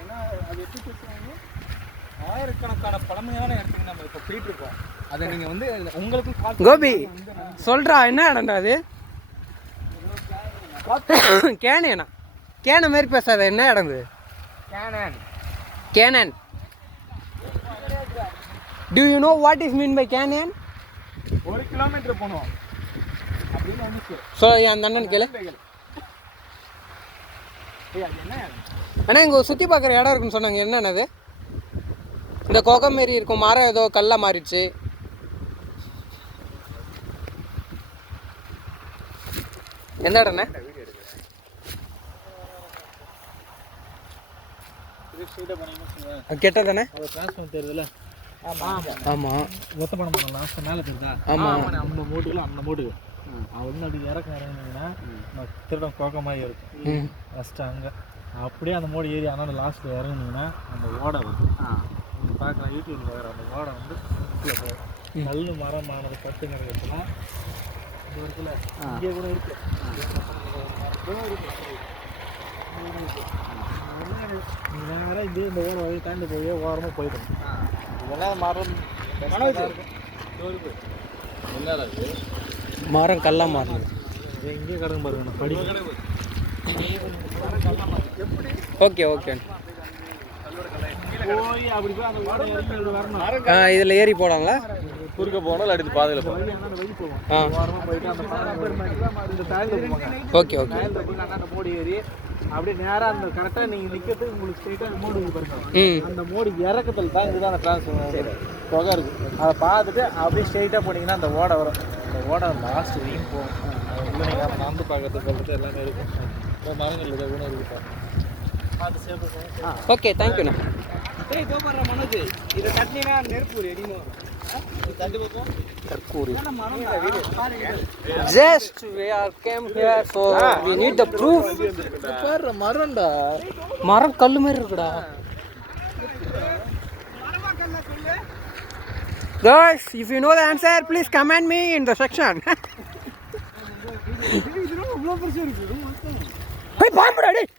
ஏன்னா அது எப்படி பேசுவாங்க, ஆயிரக்கணக்கான பழமையான இடத்துக்கு நம்ம இப்போ போயிட்டு இருக்கோம். அதை நீங்கள் வந்து உங்களுக்கும் கோபி சொல்கிறா என்ன இடம்டா அது? கேனேனா? கேன மாரி பேசாத, என்ன இடம் இது? Canyon. Do you know what is mean by canyon? 1 kilometre போனோம் அப்படின்னு வந்துச்சு. ஸோ அந்த அண்ணன் கேளு. அண்ணா இங்கே சுற்றி பார்க்குற இடம் இருக்குன்னு சொன்னாங்க, என்னென்னது? இந்த கொகை மாரி இருக்கும், மரம் ஏதோ கல்லாக மாறிடுச்சு. எந்த இடம்ண்ணே? கெட்ட தானே? தெரியுதுல்ல? ஆமாம். மொத்த பணம் பண்ணலாம் லாஸ்ட் மேலே தெரியுதா? ஆமாம். அந்த மூட்டுல அந்த மூட்டுக்கு அவன் அப்படி இறங்கினீங்கன்னா திருடம் கோக்க மாதிரி இருக்கும். ஃபஸ்ட்டு அங்கே அப்படியே அந்த மோடு ஏறி ஆனால் லாஸ்ட்டில் இறங்குனீங்கன்னா அந்த ஓடை வந்து பார்க்கலாம், யூடியூப்ல வேறு அந்த ஓடை வந்து போயிடும். கல் மரமானது பட்டு கிடக்குதுலாம் இந்த இருக்குல்ல, இங்கே கூட இருக்கு. நேரம் இதே இந்த ஓரம் வழி தாண்டி போய் ஓரமாக போயிடும். இதெல்லாம் மரம் மரம் கல்லாக மாறணும். எங்கேயும் கிடக்கும் பாருங்க படி. Okay okay. போய் அப்படி போய் அந்த வரணும். இதில் ஏறி போடாங்களா? குறுக்க போகணும், இல்லை அடுத்து பாதையில் போகணும். ஓரமாக போயிட்டு அந்த தாயத்தில் போவாங்க. Okay okay. அந்த மோடி ஏறி அப்படியே நேராக அந்த கரெக்டாக நீங்கள் நிற்கிறதுக்கு உங்களுக்கு ஸ்ட்ரெயிட்டாக மோடு பாருங்க. அந்த மோடு இறக்கத்தில் தான் இதுதான் அந்த டிரான்ஸ்ஃபர் தொகை இருக்குது. அதை பார்த்துட்டு அப்படியே ஸ்ட்ரெயிட்டாக போனீங்கன்னா அந்த ஓடை வரும். அந்த ஓடை லாஸ்ட் வரையும் போகும். அது உள்ள நீங்கள் நடந்து பார்க்கறது சொல்கிறது எல்லாமே இருக்கும். மரங்கள் இதை கூட இருக்கு. ஓகே தேங்க்யூண்ணா. மனோஜ் இதை தட்டினா நெருப்பு எரியுமோ? Just we are came here so we need the proof. மரம்டா, மரம் கல்லு மாதிரி இருக்குடா. Guys, if you know the answer, please comment me in the section. Hey, பாம்புடா டேய்.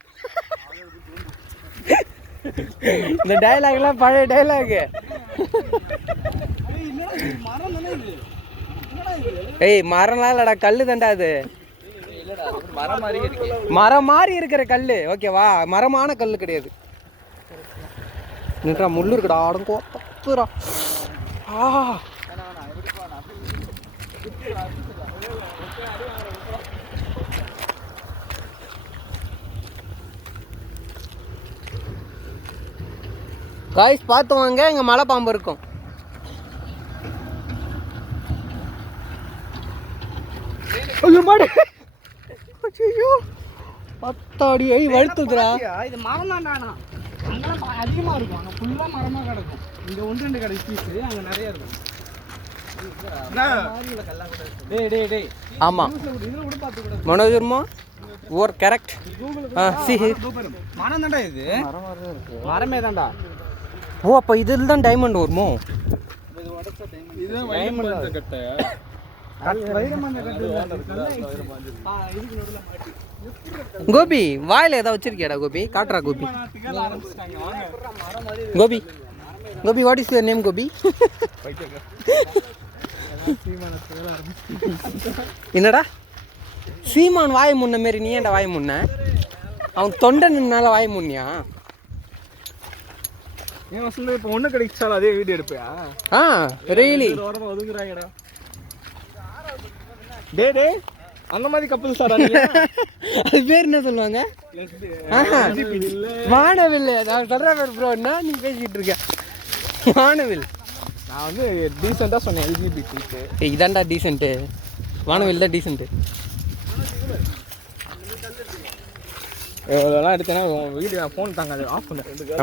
இந்த டயலாக்லாம் பழைய டயலாக். ஏய் மரம்லாம் இல்லடா, கல்லு தான்டா அது. மரம் மாதிரி இருக்கிற கல்லு, ஓகேவா? மரமான கல்லு கிடையாது. நின்றா முள்ளு இருக்குடா, ஆடங்கோ பத்துரா. காய்ஸ் பார்த்து வாங்க, இங்கே மலை பாம்பு இருக்கும். ஐயோ பத்தாடி ஐ வழுத்துதுடா. இது மரம் தான்டா, அங்கெல்லாம் அதிகமாக இருக்கும். அங்கே ஃபுல்லாக மரமாக கிடக்கும். இங்கே 1-2 கடை பீஸு அங்கே நிறைய இருக்கும். ஆமாம் மனோஜர்மா ஓர் கரெக்ட். மரம் தான்டா இது, மரமே தான்டா. ஓ அப்போ இதில் தான் டைமண்ட் வருமோ? கோபி வாயில் ஏதாவது வச்சிருக்கியாடா? கோபி காட்டுறா. Gopi Gopi Gopi what is your name? Gopi என்னடா சீமான் வாய் முன்ன மாரி நீ ஏன்டா வாய் முன்ன? அவன் தொண்டை நின்னால வாய் முன்னியா? இப்போ ஒன்று கிடைச்சாலும் அதே வீடியோ எடுப்பியா? ரியலி ஒதுங்குறாங்கடா. டே அந்த மாதிரி கப்பல் சார். அது பேர் என்ன சொல்லுவாங்க? வானவில். நான் சொல்கிறேன் பேர் ப்ரோ, என்ன நீ பேசிகிட்டு இருக்க? வானவில். நான் வந்து டீசெண்டாக சொன்னேன். எல்ஜிபிடி இதான்டா டீசென்ட்டு. வானவில் தான் டீசென்ட்டு. எவ்வளோலாம் எடுத்தேன்னா வீடியோ ஃபோன் தாங்க, அது ஆஃப் பண்ண.